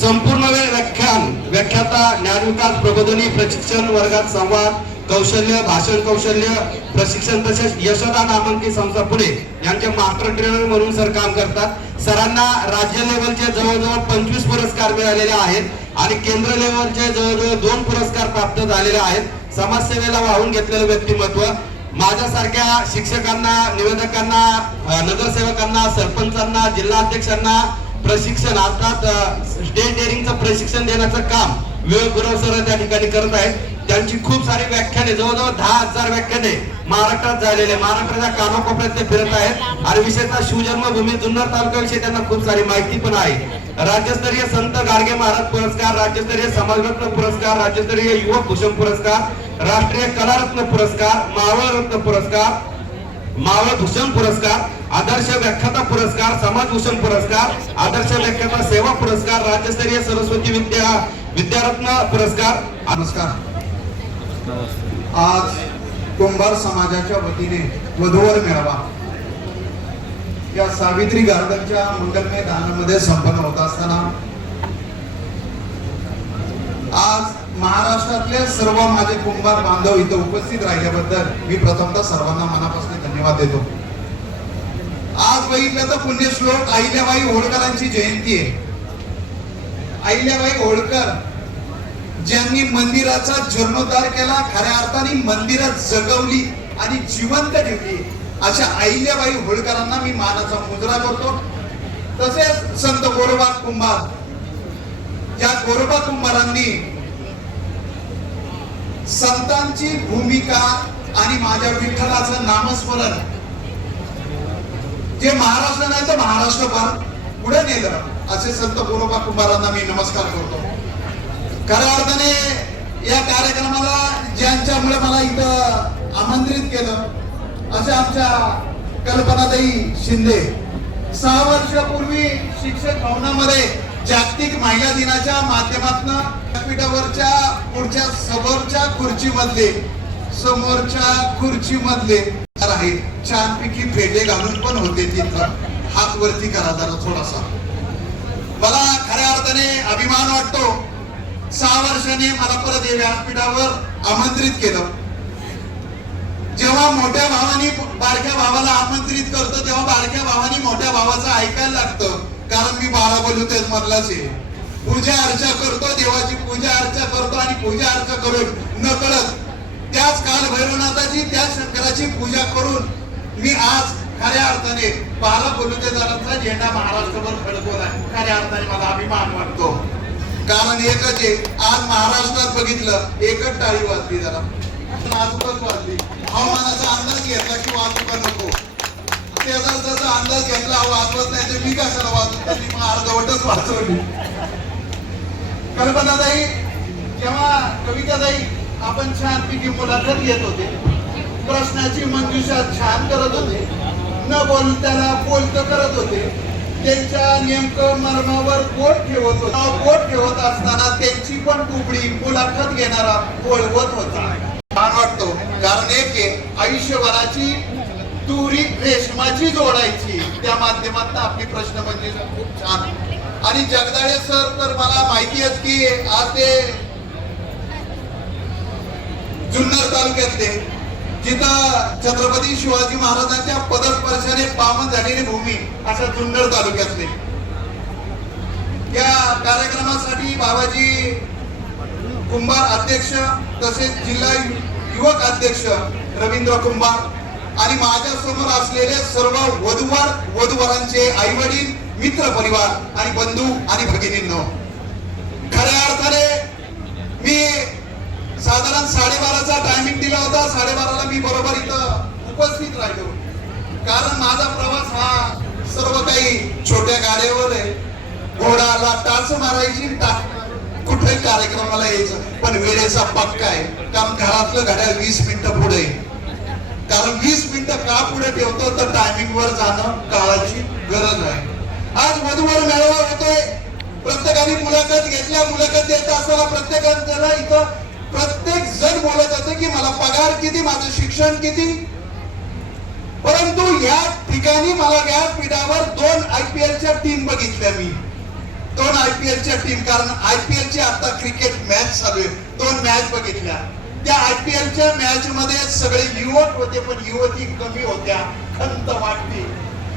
संपूर्ण वेळ व्याख्याता ज्ञानविकास प्रबोधनी प्रशिक्षण वर्गात संवाद कौशल्य भाषण कौशल्य प्रशिक्षण तसेच यशोदा नामांकित संस्था पुणे यांचे मास्टर ट्रेनर म्हणून सर काम करतात। सरांना राज्य लेवलचे जवळजवळ 25 पुरस्कार मिळालेले आहेत आणि केंद्र लेवलचे जवळजवळ 2 पुरस्कार प्राप्त झालेले आहेत। समाजसेवेला वाहून घेतलेलं व्यक्तिमत्व। माझ्यासारख्या शिक्षकांना निवेदकांना नगरसेवकांना सरपंचांना जिल्हाध्यक्षांना प्रशिक्षण अर्थात स्टेट डेअरिंगचं प्रशिक्षण देण्याचं काम विवेक गुरव सर त्या ठिकाणी करत आहेत। त्यांची खूप सारी व्याख्याने जवळजवळ 10,000 व्याख्याने महाराष्ट्रात झालेले महाराष्ट्राच्या कानाकोपऱ्यात ते फिरत आहेत आणि विशेषतः शिवजन्मभूमी जुन्नर तालुक्याविषयी त्यांना खूप सारी माहिती पण आहे। राज्यस्तरीय संत गाडगे महाराज पुरस्कार राज्यस्तरीय समाजरत्न पुरस्कार राज्यस्तरीय युवक भूषण पुरस्कार राष्ट्रीय कलारत्न पुरस्कार मावळ रत्न पुरस्कार मावळ भूषण पुरस्कार आदर्श व्याख्याता पुरस्कार समाजभूषण पुरस्कार आदर्श व्याख्याता सेवा पुरस्कार राज्यस्तरीय सरस्वती विद्यारत्न पुरस्कार। नमस्कार। आज कुंभार समाजाच्या वतीने वधूवर मेळावा या सावित्री गार्डनच्या मंगल मैदानामध्ये संपन्न होत असताना आज महाराष्ट्रातले सर्व माझे कुंभार बांधव इथं उपस्थित राहिल्याबद्दल मी प्रथमतः सर्वांना मनापासून धन्यवाद देतो। आज बघितलं तर पुण्यश्लोक अहिल्याबाई होळकरांची जयंती आहे। अहिल्याबाई होळकर ज्यांनी मंदिराचा जीर्णोद्धार केला, खऱ्या अर्थाने मंदिरात जगवली आणि जिवंत ठेवली, अशा अहिल्याबाई होळकरांना मी मानाचा मुजरा करतो। तसेच संत गोरोबा कुंभार, ज्या गोरोबा कुंभारांनी संतांची भूमिका आणि माझ्या विठ्ठलाचं नामस्मरण जे महाराष्ट्र नाही तर महाराष्ट्रभर पुढे नेलं, असे संत गोरोबा कुंभारांना मी नमस्कार करतो। खऱ्या अर्थाने या कार्यक्रमाला ज्यांच्यामुळे मला इथं आमंत्रित केलं अशा आमच्या कल्पनाताई शिंदे 6 वर्षापूर्वी शिक्षक भवनामध्ये जागतिक महिला दिनाच्या माध्यमातून व्यासपीठावरच्या पुढच्या समोरच्या खुर्चीमधले आहेत छानपैकी फेटे घालून पण होते तिथं हात वरती करा जरा थोडासा। मला खऱ्या अर्थाने अभिमान वाटतो 6 वर्षांनी मला परत या व्यासपीठावर आमंत्रित केलं। जेव्हा मोठ्या भावानी बारक्या भावाला आमंत्रित करतो तेव्हा बारक्या भावानी मोठ्या भावाचं ऐकायला लागतं, कारण मी बाळा बोलतोय मधलाच आहे। पूजा अर्चा करतो, देवाची पूजा अर्चा करतो आणि पूजा अर्चा करून नकळत त्याच काल भैरवनाथाची त्या शंकराची पूजा करून मी आज खऱ्या अर्थाने बाळा बोलतोय झेंडा महाराष्ट्रभर फडकवला। खऱ्या अर्थाने मला अभिमान वाटतो, कारण एकच आहे, आज महाराष्ट्रात बघितलं एकच टाळी वाजली, जरा वाजूकच वाजली। हवामानाचा अंदाज घेतला की वाजूका नको, त्याचा अंदाज घेतला वाजवत नाही तर मी कशाला वाजवत, मी अर्धवटच वाजवली। कल्पनाताई जेव्हा कविताताई आपण छानपैकी मुलाखत घेत होते, प्रश्नाची मंजुषा छान करत होते, न बोलताना बोलतं करत होते, त्यांच्या नेमकं मर्मावर बोट ठेवत होता। बोट ठेवत असताना त्यांची पण टुकडी मुलाखत घेणारा बोलवत होता। छान वाटतो, कारण एक आयुष्यभराची तुरी रेशमाची जोडायची, त्या माध्यमातून आपली प्रश्न म्हणजे खूप छान। आणि जगदाळे सर तर मला माहिती आहे की आज ते जुन्नर तालुक्यातले, जिथं छत्रपती शिवाजी महाराजांच्या पदस्पर्शाने पावन झालेली भूमी अशा जुन्नर तालुक्यातले, या कार्यक्रमासाठी बाबाजी कुंभार अध्यक्ष तसेच जिल्हा युवक अध्यक्ष रवींद्र कुंभार आणि माझ्या समोर असलेले सर्व वधूवरांचे आई वडील मित्र परिवार आणि बंधू आणि भगिनींनो, खऱ्या अर्थाने मी साधारण 12:30चा टायमिंग दिला होता। 12:30ला मी बरोबर इथं उपस्थित राहिलो, कारण माझा प्रवास हा सर्व काही छोट्या गाड्यावर आहे। घोडाला टाच मारायची, कुठे कार्यक्रमाला यायचं, पण वेळेचा पक्का आहे, कारण घरातलं घड्याळ 20 मिनिटं पुढे, कारण 20 मिनिटं का पुढे ठेवतो तर टायमिंग वर जाणं काळाची गरज आहे। आज वधूवर मेळावा होतोय, प्रत्येकाने मुलाखत घेतल्या, मुलाखत देत असताना प्रत्येकाला इथं प्रत्येक जण बोलत होते की मला पगार किती, माझं शिक्षण किती, परंतु या ठिकाणी मला व्यासपीठावर 2 IPL च्या टीम बघितल्या मी, दोन IPLच्या टीम, कारण IPLची आता क्रिकेट मॅच चालू आहे, 2 मॅच बघितल्या. त्या IPLच्या मॅच मध्ये सगळे युवक होते, पण युवती कमी होत्या. खंत वाटते,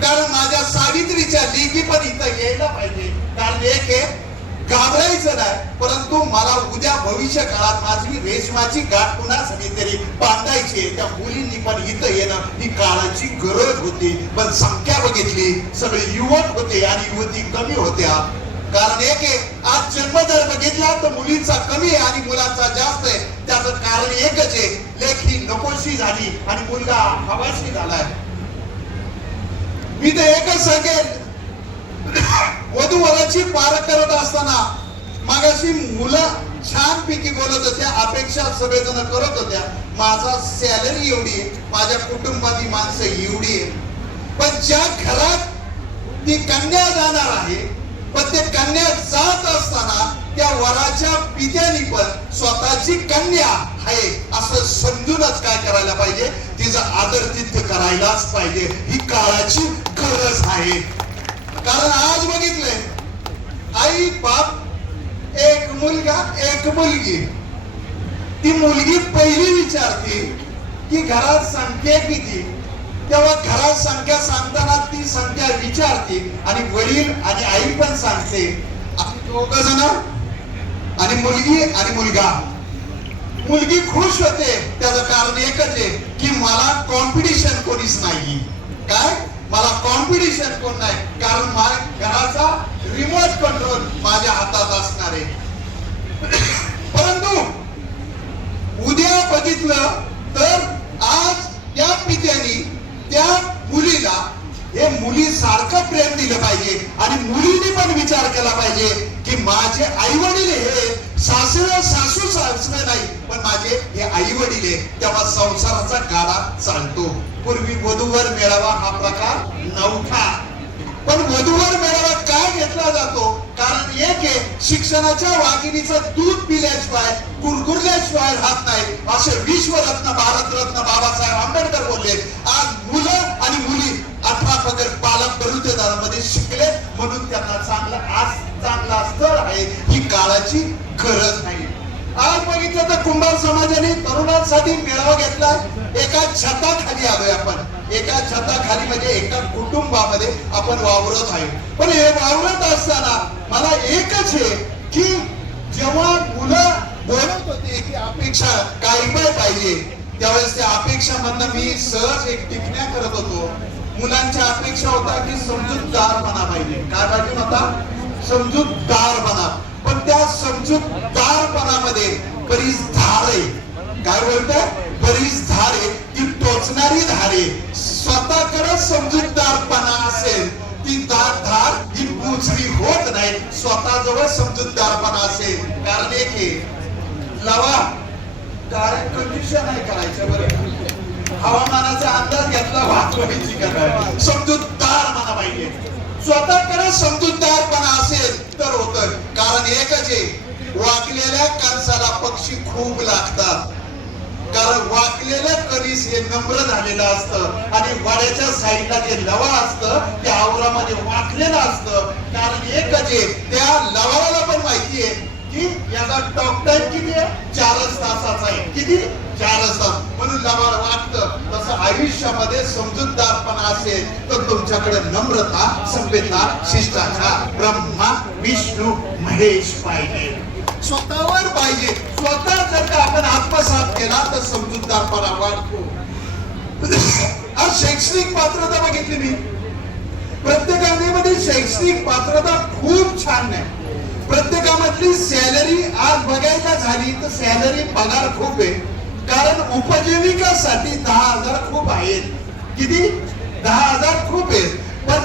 कारण माझ्या सावित्रीच्या लेकी पण इथं यायला पाहिजे. कारण एक आहे, घाबरायचं नाही, परंतु मला उद्या भविष्य काळात माझी रेशमाची गाठ कुणासाठी तरी बांधायची. त्या मुलींनी पण इथं येणं ही काळाची गरज होती. पण संख्या बघितली, सगळे युवक होते आणि युवती कमी होत्या. कारण एक आहे, आज जन्मदर बघितला तर मुलींचा कमी आहे आणि मुलांचा जास्त आहे. त्याचं कारण एकच आहे, लेख ही नकोशी झाली आणि मुलगा हवाशी झालाय. मी तर एकच सांगेन, वधू वराची पारख करत असताना मागाशी मुलं छानपैकी बोलत होत्या, अपेक्षा सगळेजण करत होत्या. माझा सॅलरी एवढी आहे, माझ्या कुटुंबातील माणसं एवढी आहे, पण ज्या घरात ती कन्या जाणार आहे, पण ते कन्या जात असताना त्या वराच्या पित्यानी पण स्वतःची कन्या आहे असं समजूनच काय करायला पाहिजे, तिचा आदर तिथे करायलाच पाहिजे. ही काळाची गरज आहे. कारण आज बघितलंय, आई बाप, एक मुलगा एक मुलगी. ती मुलगी पहिली विचारते की घरात संख्या किती, तेव्हा घरात संख्या सांगताना ती संख्या विचारते आणि वडील आणि आई पण सांगते. आम्ही 2 जण आणि मुलगी आणि मुलगा. मुलगी खुश होते, त्याचं कारण एकच आहे की मला कॉम्पिटिशन कोणीच नाही. काय, मला कॉम्पिटिशन कोण नाही, कारण माझ्या घराचा रिमोट कंट्रोल माझ्या हातात असणार आहे. परंतु उद्या बघितलं तर आज त्या पित्यानी त्या मुलीला हे मुलीसारखं प्रेम दिलं पाहिजे आणि मुलीने पण विचार केला पाहिजे की माझे आई वडील हे सासरे सासू सासरे नाही, पण माझे हे आई वडील आहे. तेव्हा संसाराचा गाडा चालतो. पूर्वी वधूवर मेळावा हा प्रकार नव्हता, पण वधूवर मेळावा काय घेतला जातो, कारण एक आहे, शिक्षणाच्या वाघिणीचं दूध पिल्याशिवाय कुरकुरल्याशिवाय राहत नाही, असे विश्वरत्न भारतरत्न बाबासाहेब आंबेडकर बोलले. आज मुलं आणि मुली 18 पगड पालक बलुतेदारामध्ये शिकले म्हणून त्यांना चांगला स्थळ आहे. ही काळाची गरज नाही. आज बघितलं तर कुंभार समाजाने तरुणांसाठी मेळावा घेतलाय. एका छताखाली आलोय आपण, एका छताखाली म्हणजे एका कुटुंबामध्ये आपण वावरत आहे. पण हे वावरत असताना मला एकच आहे की जेव्हा मुलं बोलत होते की अपेक्षा काय पाहिजे, त्यावेळेस त्या अपेक्षा मधनं मी सहज एक टिकण्या करत होतो. मुलांच्या अपेक्षा होता की समजूतदारपणा पाहिजे. काय पाहिजे होता? समजूतदारपणा. पण त्या समजूतदारपणामध्ये बरीच धार आहे. काय बोलतोय? बरीच धार आहे. ती टोचणारी धार आहे. स्वतःकडे समजूतदारपणा असेल, ती धार ही पोचली होत नाही. स्वतःजवळ समजूतदारपणा असेल, कारण एक आहे, लावा काय कंडिशन नाही करायचं, बरं हवामानाचा अंदाज घेतला, वाचवायची करायची. समजूतदारपणा पाहिजे. स्वतःकडे समजूतदारपणा असेल तर होतं. कारण एकच आहे, वाकलेल्या कणसाला पक्षी खूप लागतात. कारण वाकलेलं कणीस हे नम्र झालेलं असतं आणि वाड्याच्या साईडला जे लवा असतं त्या आवरामध्ये वाकलेलं असतं. कारण एकच आहे, त्या लवाला पण माहिती आहे की याचा टॉक टाइम किती आहे, 4 तासाचा आहे. किती? 4 तास. म्हणून लवाला वाटतं. तसं आयुष्यामध्ये समजूतदारपणा असेल तर तुमच्याकडे नम्रता, सभ्यता, शिष्टाचार, ब्रह्मा विष्णू महेश पाहिजे. स्वतःवर पाहिजे. स्वतः जर का आपण आत्मसात केला तर समजूतदारपणा वाढतो. आज शैक्षणिक पात्रता बघितली मी, प्रत्येकामध्ये शैक्षणिक पात्रता खूप छान आहे. प्रत्येकामधली सॅलरी आज बघायला झाली तर सॅलरी पगार खूप आहे. कारण उपजीविकासाठी 10,000 खूप आहेत. किती? 10,000 खूप आहेत. पण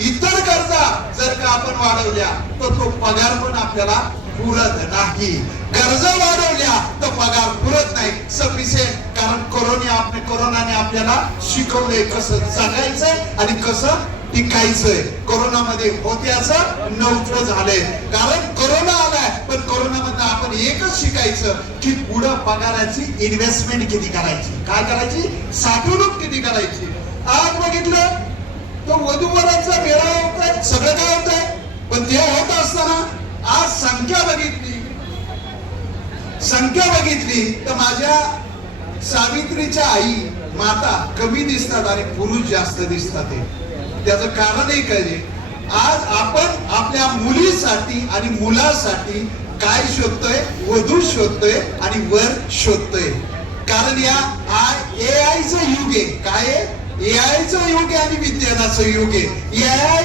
इतर गरजा जर का आपण वाढवल्या तर तो पगार पण आपल्याला पुरत नाही. गरजा वाढवल्या तर पगार पुरत नाही. सफिशियंट. कारण कोरोनाने आपल्याला शिकवलंय कसं जगायचंय आणि कसं टिकायचंय. कोरोनामध्ये होत्याचं नव्हतं झालंय. कारण कोरोना आलाय, पण कोरोनामधनं आपण एकच शिकायचं की पुढं पगाराची इन्व्हेस्टमेंट किती करायची, काय करायची, साठवणूक किती करायची. आज बघितलं तो वधूवरांचा मेळावा होतोय. सगळं काय होतंय? पण ते होत असताना आज संख्या बघितली तर माझ्या सावित्रीच्या आई माता कमी दिसतात आणि पुरुष जास्त दिसतात. त्याचं कारण एक आहे, आज आपण आपल्या मुलीसाठी आणि मुलासाठी काय शोधतोय? वधू शोधतोय आणि वर शोधतोय. कारण या एआयचं युग आहे. काय आहे? एआयचं युग आहे आणि विज्ञानाचं युग आहे. एआय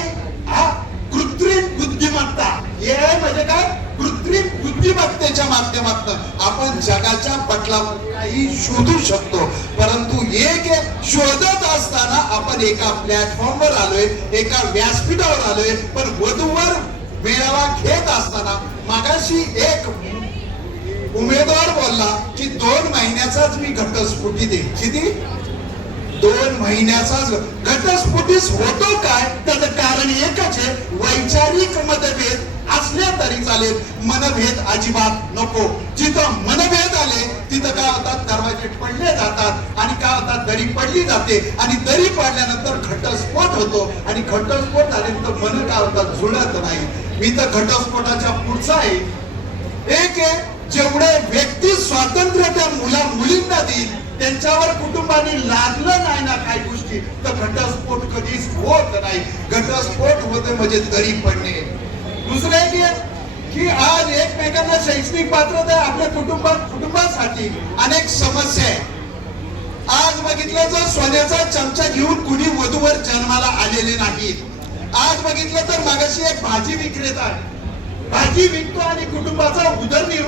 हा कृत्रिम बुद्धिमत्ता. एआय म्हणजे काय? कृत्रिम बुद्धिमत्तेच्या माध्यमातून आपण जगाच्या पटलावर काही शोधू शकतो. परंतु एक शोधत असताना आपण एका प्लॅटफॉर्मवर आलोय, एका व्यासपीठावर आलोय. पण वधूवर मेळावा घेत असताना मागाशी एक उमेदवार बोलला की 2 महिन्याचाच मी घटस्फोटी दे. किती? 2 महिन्याचाच घटस्फोटीस होतो काय? त्याचं कारण एकच आहे, वैचारिक मतभेद असले तरी चालेल, मनभेद अजिबात नको. जिथं मनभेद आले तिथं काय होतात? दरवाजे पडले जातात आणि काय होतात? दरी पडली जाते आणि दरी पडल्यानंतर घटस्फोट होतो आणि घटस्फोट झाल्यानंतर मन काय होतात? जुळत नाही. मी तर घटस्फोटाच्या पुढचा आहे. एक आहे, जेवढे व्यक्ती स्वातंत्र्य त्या मुलींना देईल, त्यांच्यावर कुटुंबाने लादलं नाही ना काही गोष्टी, तर घटस्फोट कधीच होत नाही. घटस्फोट होते म्हणजे दरी पडणे. दुसरं एक आहे की आज एकमेकांना शैक्षणिक पात्रता आपल्या कुटुंबासाठी अनेक समस्या आहे. आज बघितलं तर सोन्याचा चमचा घेऊन कुणी वधूवर जन्माला आलेले नाहीत. आज बघितलं तर मागाशी एक भाजी विक्रेता भाजी विकतो आणि कुटुंबाचा उदरनिर्वाह